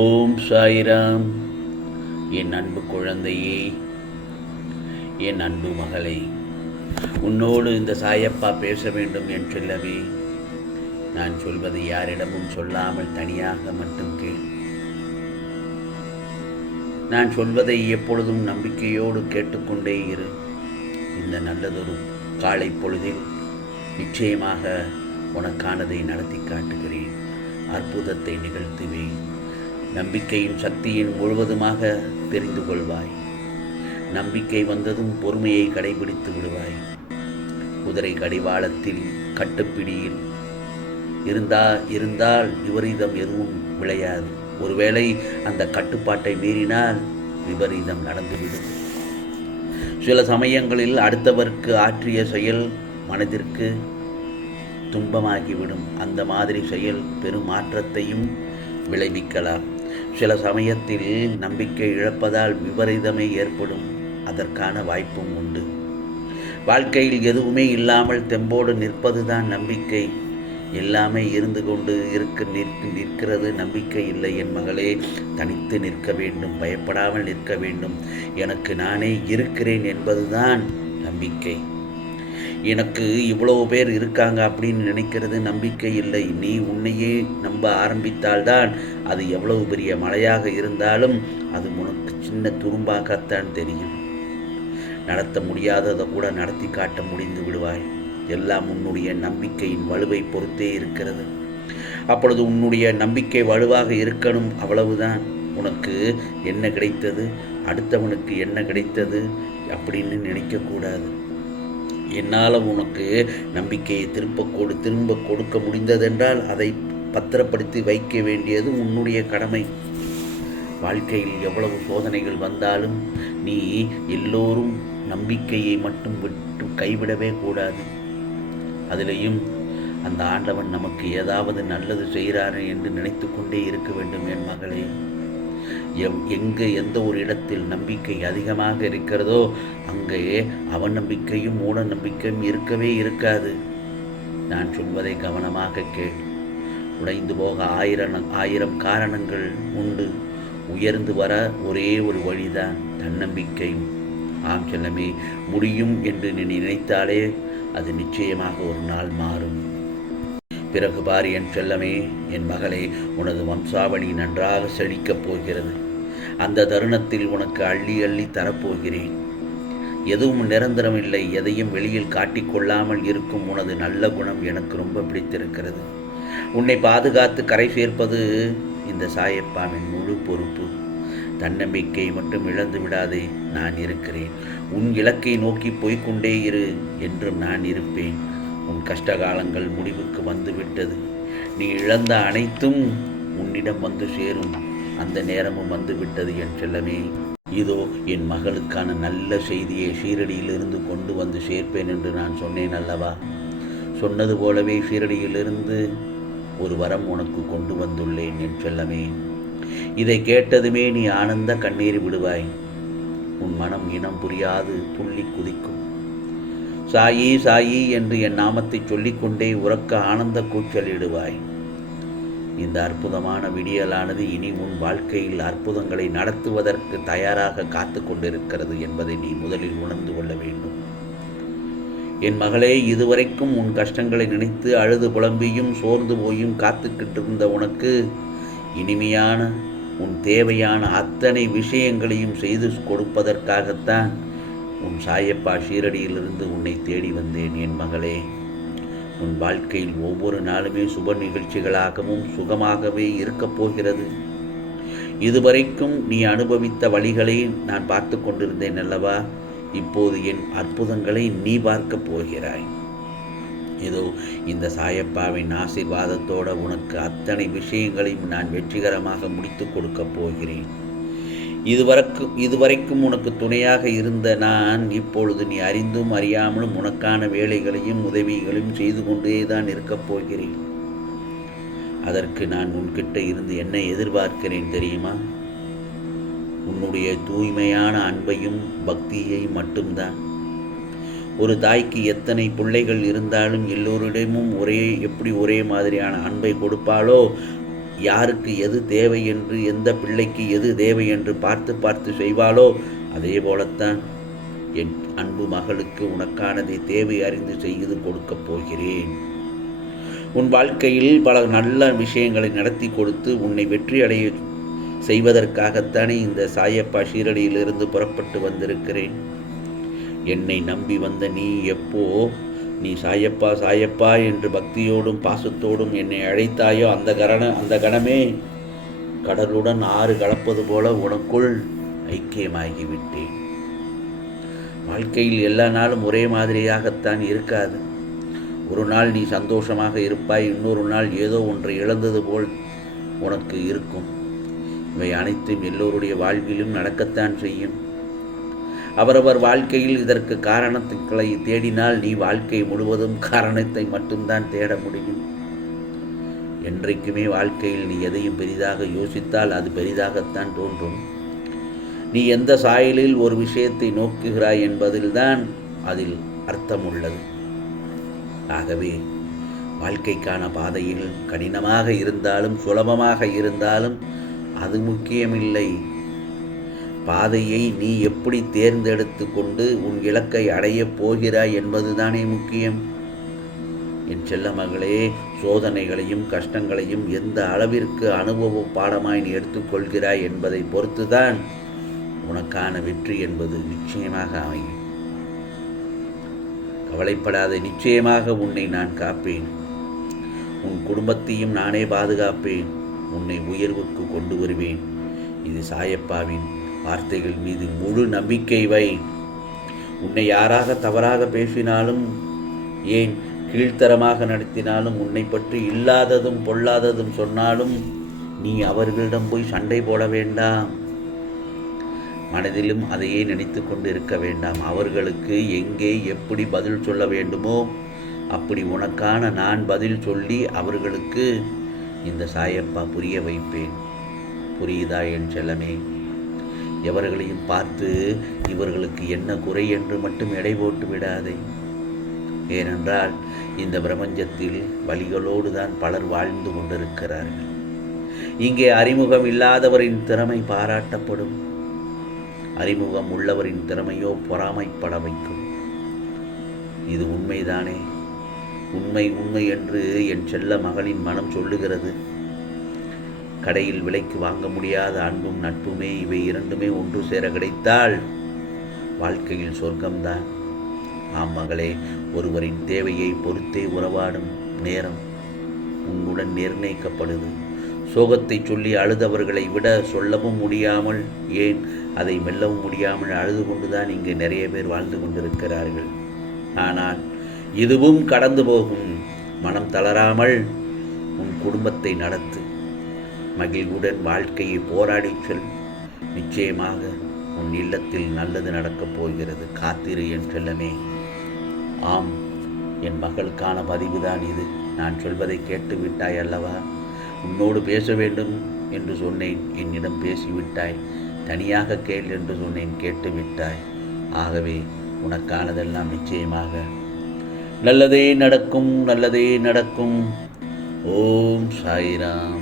ஓம் சாய்ராம். என் அன்பு குழந்தையே என் அன்பு மகளே உன்னோடு இந்த சாயப்பா பேச வேண்டும் என் சொல்லவே நான் சொல்வது யாரிடமும் சொல்லாமல் தனியாக மட்டும் கேள். நான் சொல்வதை எப்பொழுதும் நம்பிக்கையோடு கேட்டுக்கொண்டே இரு. இந்த நல்லதொரு காலை பொழுதில் நிச்சயமாக உனக்கானதை நடத்தி காட்டுகிறேன். அற்புதத்தை நிகழ்த்துவேன். நம்பிக்கையின் சக்தியின் முழுவதுமாக தெரிந்து கொள்வாய். நம்பிக்கை வந்ததும் பொறுமையை கடைபிடித்து விடுவாய். குதிரை கடிவாளத்தில் கட்டுப்பிடியில் இருந்தா இருந்தால் விபரீதம் எதுவும் விளையாது. ஒருவேளை அந்த கட்டுப்பாட்டை மீறினால் விபரீதம் நடந்துவிடும். சில சமயங்களில் அடுத்தவருக்கு ஆற்றிய செயல் மனதிற்கு துன்பமாகிவிடும். அந்த மாதிரி செயல் பெரும் மாற்றத்தையும் விளைவிக்கலாம். சில சமயத்தில் நம்பிக்கை இழப்பதால் விபரீதமே ஏற்படும். அதற்கான வாய்ப்பும் உண்டு. வாழ்க்கையில் எதுவுமே இல்லாமல் தெம்போடு நிற்பதுதான் நம்பிக்கை. எல்லாமே இருந்து கொண்டு இருக்க நிற்க நிற்கிறது நம்பிக்கை இல்லை. என் மகளே தனித்து நிற்க வேண்டும். பயப்படாமல் நிற்க வேண்டும். எனக்கு நானே இருக்கிறேன் என்பதுதான் நம்பிக்கை. எனக்கு இவ்வளவு பேர் இருக்காங்க அப்படின்னு நினைக்கிறது நம்பிக்கை இல்லை. நீ உன்னையே நம்ப ஆரம்பித்தால்தான் அது எவ்வளவு பெரிய மழையாக இருந்தாலும் அது உனக்கு சின்ன துரும்பாகத்தான் தெரியும். நடத்த முடியாததை கூட நடத்தி காட்ட முடிந்து விடுவாய். எல்லாம் உன்னுடைய நம்பிக்கையின் வலுவை பொறுத்தே இருக்கிறது. அப்பொழுது உன்னுடைய நம்பிக்கை வலுவாக இருக்கணும் அவ்வளவுதான். உனக்கு என்ன கிடைத்தது? அடுத்தவனுக்கு என்ன கிடைத்தது? அப்படின்னு நினைக்கக்கூடாது. என்னால் உனக்கு நம்பிக்கையை திரும்ப கொடு திரும்ப கொடுக்க முடிந்ததென்றால் அதை பத்திரப்படுத்தி வைக்க வேண்டியது உன்னுடைய கடமை. வாழ்க்கையில் எவ்வளவு சோதனைகள் வந்தாலும் நீ எல்லோரும் நம்பிக்கையை மட்டும் விட்டு கைவிடவே கூடாது. அதிலையும் அந்த ஆண்டவன் நமக்கு ஏதாவது நல்லது செய்கிறாரு என்று நினைத்து கொண்டே இருக்க வேண்டும் என் மகளே. எம் எங்கே எந்த ஒரு இடத்தில் நம்பிக்கை அதிகமாக இருக்கிறதோ அங்கே அவநம்பிக்கையும் மூட நம்பிக்கையும் இருக்கவே இருக்காது. நான் சொல்வதை கவனமாக கேள். உடைந்து போக ஆயிரம் ஆயிரம் காரணங்கள் உண்டு. உயர்ந்து வர ஒரே ஒரு வழிதான் தன்னம்பிக்கையும் ஆம் செல்லமே முடியும் என்று நீ நினைத்தாலே அது நிச்சயமாக ஒரு நாள் மாறும். பிறகு பார் என் செல்லமே என் மகளே உனது வம்சாவளி நன்றாக செழிக்கப் போகிறது. அந்த தருணத்தில் உனக்கு அள்ளி அள்ளி தரப்போகிறேன். எதுவும் நிரந்தரம் இல்லை எதையும் வெளியில் காட்டிக்கொள்ளாமல் இருக்கும் உனது நல்ல குணம் எனக்கு ரொம்ப பிடித்திருக்கிறது. உன்னை பாதுகாத்து கரை சேர்ப்பது இந்த சாயப்பாவின் முழு பொறுப்பு. தன்னம்பிக்கை மட்டும் இழந்து விடாதே நான் இருக்கிறேன். உன் இலக்கை நோக்கி போய்கொண்டே இரு என்றும் நான் இருப்பேன். உன் கஷ்டகாலங்கள் முடிவுக்கு வந்துவிட்டது. நீ இழந்த அனைத்தும் உன்னிடம் வந்து சேரும். அந்த நேரமும் வந்துவிட்டது என் செல்லமே. இதோ என் மகளுக்கான நல்ல செய்தியை ஷீரடியிலிருந்து கொண்டு வந்து சேர்ப்பேன் என்று நான் சொன்னேன் அல்லவா? சொன்னது போலவே ஷீரடியிலிருந்து ஒரு வரம் உனக்கு கொண்டு வந்துள்ளேன் என் செல்லமே. இதை கேட்டதுமே நீ ஆனந்த கண்ணீர் விடுவாய். உன் மனம் இனம் புரியாது துள்ளி குதிக்கும். சாயி சாயி என்று என் நாமத்தை சொல்லிக்கொண்டே உறக்க ஆனந்த கூச்சலிடுவாய். இந்த அற்புதமான விடியலானது இனி உன் வாழ்க்கையில் அற்புதங்களை நடத்துவதற்கு தயாராக காத்து கொண்டிருக்கிறது என்பதை நீ முதலில் உணர்ந்து கொள்ள வேண்டும். என் மகளே இதுவரைக்கும் உன் கஷ்டங்களை நினைத்து அழுது புலம்பியும் சோர்ந்து போயும் காத்துக்கிட்டு இருந்த உனக்கு இனிமையான உன் தேவையான அத்தனை விஷயங்களையும் செய்து கொடுப்பதற்காகத்தான் உன் சாயப்பா ஷீரடியிலிருந்து உன்னை தேடி வந்தேன் என் மகளே. உன் வாழ்க்கையில் ஒவ்வொரு நாளுமே சுப நிகழ்ச்சிகளாகவும் சுகமாகவே இருக்கப் போகிறது. இதுவரைக்கும் நீ அனுபவித்த வழிகளை நான் பார்த்து கொண்டிருந்தேன் அல்லவா? இப்போது என் அற்புதங்களை நீ பார்க்கப் போகிறாய். இதோ இந்த சாயப்பாவின் ஆசீர்வாதத்தோட உனக்கு அத்தனை விஷயங்களையும் நான் வெற்றிகரமாக முடித்து கொடுக்கப் போகிறேன். இதுவரைக்கும் இதுவரைக்கும் உனக்கு துணையாக இருந்த நான் இப்பொழுது நீ அறிந்தும் அறியாமலும் உனக்கான வேலைகளையும் உதவிகளையும் செய்து கொண்டே தான் இருக்கப் போகிறேன். அதற்கு நான் உன்கிட்ட இருந்து என்ன எதிர்பார்க்கிறேன் தெரியுமா? உன்னுடைய தூய்மையான அன்பையும் பக்தியை மட்டும்தான். ஒரு தாய்க்கு எத்தனை பிள்ளைகள் இருந்தாலும் எல்லோரிடமும் ஒரே எப்படி ஒரே மாதிரியான அன்பை கொடுப்பாளோ யாருக்கு எது தேவை என்று எந்த பிள்ளைக்கு எது தேவை என்று பார்த்து பார்த்து செய்வாளோ அதே போலத்தான் என் அன்பு மகளுக்கு உனக்கானதை தேவை அறிந்து செய்து கொடுக்கப் போகிறேன். உன் வாழ்க்கையில் பல நல்ல விஷயங்களை நடத்தி கொடுத்து உன்னை வெற்றி அடைய செய்வதற்காகத்தானே இந்த சாயப்பா ஷீரடியிலிருந்து புறப்பட்டு வந்திருக்கிறேன். என்னை நம்பி வந்த நீ எப்போ நீ சாயப்பா சாயப்பா என்று பக்தியோடும் பாசத்தோடும் என்னை அழைத்தாயோ அந்த கரண அந்த கணமே. கடலுடன் ஆறு கலப்பது போல உனக்குள் ஐக்கியமாகிவிட்டேன். வாழ்க்கையில் எல்லா நாளும் ஒரே மாதிரியாகத்தான் இருக்காது. ஒரு நாள் நீ சந்தோஷமாக இருப்பாய் இன்னொரு நாள் ஏதோ ஒன்றை இழந்தது போல் உனக்கு இருக்கும். இவை அனைத்தும் எல்லோருடைய வாழ்விலும் நடக்கத்தான் செய்யும். அவரவர் வாழ்க்கையில் இதற்கு காரணத்துக்களை தேடினால் நீ வாழ்க்கை முழுவதும் காரணத்தை மட்டும்தான் தேட முடியும். என்றைக்குமே வாழ்க்கையில் நீ எதையும் பெரிதாக யோசித்தால் அது பெரிதாகத்தான் தோன்றும். நீ எந்த சாயலில் ஒரு விஷயத்தை நோக்குகிறாய் என்பதில்தான் அதில் அர்த்தம் உள்ளது ஆகவே வாழ்க்கைக்கான பாதையில் கடினமாக இருந்தாலும் சுலபமாக இருந்தாலும் அது முக்கியமில்லை. பாதையை நீ எப்படி தேர்ந்தெடுத்து கொண்டு உன் இலக்கை அடையப் போகிறாய் என்பதுதானே முக்கியம்? என் செல்ல மகளே சோதனைகளையும் கஷ்டங்களையும் எந்த அளவிற்கு அனுபவ பாடமாய் நீ எடுத்துக்கொள்கிறாய் என்பதை பொறுத்துதான் உனக்கான வெற்றி என்பது நிச்சயமாக அமையும். கவலைப்படாத நிச்சயமாக உன்னை நான் காப்பேன். உன் குடும்பத்தையும் நானே பாதுகாப்பேன். உன்னை உயர்வுக்கு கொண்டு வருவேன். இது சாயப்பாவின் வார்த்தைகள் மீது முழு நம்பிக்கை வை. உன்னை யாராக தவறாக பேசினாலும் ஏன் கீழ்த்தரமாக நடத்தினாலும் உன்னை பற்றி இல்லாததும் பொல்லாததும் சொன்னாலும் நீ அவர்களிடம் போய் சண்டை போட வேண்டாம். மனதிலும் அதையே நினைத்து கொண்டு இருக்க வேண்டாம். அவர்களுக்கு எங்கே எப்படி பதில் சொல்ல வேண்டுமோ அப்படி உனக்கான நான் பதில் சொல்லி அவர்களுக்கு இந்த சாயப்பா புரிய வைப்பேன். புரியுதா என் செல்லமே? எவர்களையும் பார்த்து இவர்களுக்கு என்ன குறை என்று மட்டும் எடை போட்டு விடாதே. ஏனென்றால் இந்த பிரபஞ்சத்தில் வழிகளோடு தான் பலர் வாழ்ந்து கொண்டிருக்கிறார்கள். இங்கே அறிமுகம் இல்லாதவரின் திறமை பாராட்டப்படும். அறிமுகம் உள்ளவரின் திறமையோ பொறாமைப்பட வைக்கும். இது உண்மைதானே? உண்மை உண்மை என்று என் செல்ல மகளின் மனம் சொல்லுகிறது. கடையில் விலைக்கு வாங்க முடியாத அன்பும் நட்புமே இவை இரண்டுமே ஒன்று சேர கிடைத்தால் வாழ்க்கையில் சொர்க்கம்தான். ஆம் மகளே ஒருவரின் தேவையை பொறுத்தே உறவாடும் நேரம் உன்னுடன் நிர்ணயிக்கப்படுது. சோகத்தை சொல்லி அழுதவர்களை விட சொல்லவும் முடியாமல் ஏன் அதை மெல்லவும் முடியாமல் அழுது கொண்டுதான் இங்கு நிறைய பேர் வாழ்ந்து கொண்டிருக்கிறார்கள். ஆனால் இதுவும் கடந்து போகும். மனம் தளராமல் உன் குடும்பத்தை நடத்து. மகிழ்வுடன் வாழ்க்கையை போராடிச் செல். நிச்சயமாக உன் இல்லத்தில் நல்லது நடக்கப் போகிறது. காத்திரு என் செல்லமே. ஆம் என் மகளுக்கான பதிவுதான் இது. நான் சொல்வதை கேட்டு விட்டாய் அல்லவா? உன்னோடு பேச வேண்டும் என்று சொன்னேன். என்னிடம் பேசிவிட்டாய். தனியாக கேள் என்று சொன்னேன். கேட்டு விட்டாய். ஆகவே உனக்கானதெல்லாம் நிச்சயமாக. நல்லதே நடக்கும் நல்லதே நடக்கும். ஓம் சாய்ராம்.